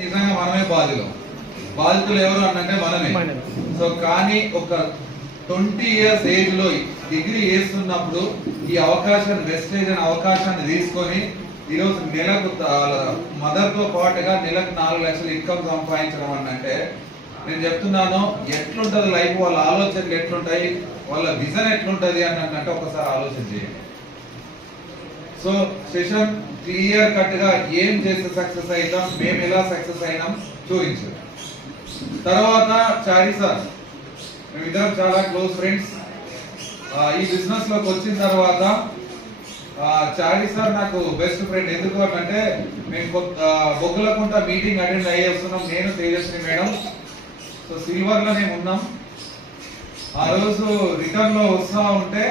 నిజంగా మనమే బాధితులు ఎవరు అన్నంటే మనమే. సో కానీ ఒక 20 years ఏజ్ లో డిగ్రీ చేస్తున్నప్పుడు ఈ అవకాశాన్ని వెస్టేజ్ అనే అవకాశాన్ని తీసుకొని ఈరోజు నెలకు మదర్ తో పాటుగా నెలకు 4 లక్షలు ఇన్కమ్ సంపాదించడం అంటే నేను చెప్తున్నాను, ఎట్లుంటది లైఫ్, వాళ్ళ ఆలోచనలు ఎట్లుంటాయి, వాళ్ళ విజన్ ఎట్లుంటది అంటే ఒకసారి ఆలోచన చేయండి. సో సెషన్ క్లియర్ కట్ గా ఏం చేస్తే సక్సెస్ అవుతాం, మేము ఎలా సక్సెస్ అయినాం చూపించు. తర్వాత చారీ సార్, మేమిద్దరం చాలా క్లోజ్ ఫ్రెండ్స్. ఈ బిజినెస్ లోకి వచ్చిన తర్వాత చారీ సార్ నాకు బెస్ట్ ఫ్రెండ్. ఎందుకు అంటే మేము బొగ్గులకుంట మీటింగ్ అటెండ్ అయ్యి వస్తున్నాం, నేను తేజస్వి మేడం. సో సిల్వర్ లో మేము ఉన్నాం. ఆ రోజు రిటర్న్ లో వస్తా ఉంటే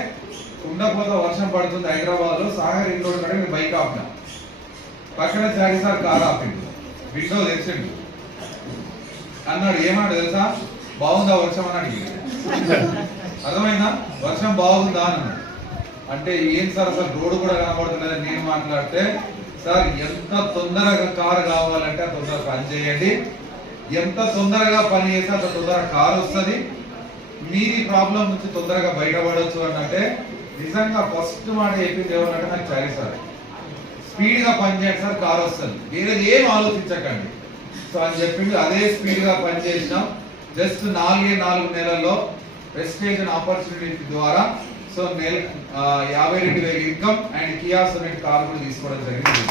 ఉండకపోతే వర్షం పడుతుంది హైదరాబాద్ లో. సాగర్ ఇంట్లో మేము బైక్ ఆపినాం. పక్కన చారీ సార్ కార్ ఆపిండు, విండో తెచ్చిండు. అన్నాడు, ఏమన్నాడు తెలుసా, బాగుందా వర్షం అని అడిగి. అర్థమైందా, వర్షం బాగుందా అన్నాడు. అంటే ఏం సార్ అసలు రోడ్డు కూడా కనబడుతుందని నేను మాట్లాడితే, సార్ ఎంత తొందరగా కారు కావాలంటే తొందరగా పని చేయండి, ఎంత తొందరగా పని చేస్తే అంత తొందరగా కారు వస్తుంది, మీది ప్రాబ్లం నుంచి తొందరగా బయటపడవచ్చు అనంటే నిజంగా ఫస్ట్ మాట చెప్పింది ఎవరంటే నాకు చారీ సార్. స్పీడ్ గా పని చేయండి సార్, కారు వస్తుంది, వేరేది ఏం ఆలోచించకండి. సో అని చెప్పింది. అదే స్పీడ్ గా పని చేసినాం. జస్ట్ 4 నెలల్లో ప్రెస్టేజ్ ఆపర్చునిటీ ద్వారా so 52,000 income and Kia Sonet car కూడా తీసుకోవడం జరిగింది.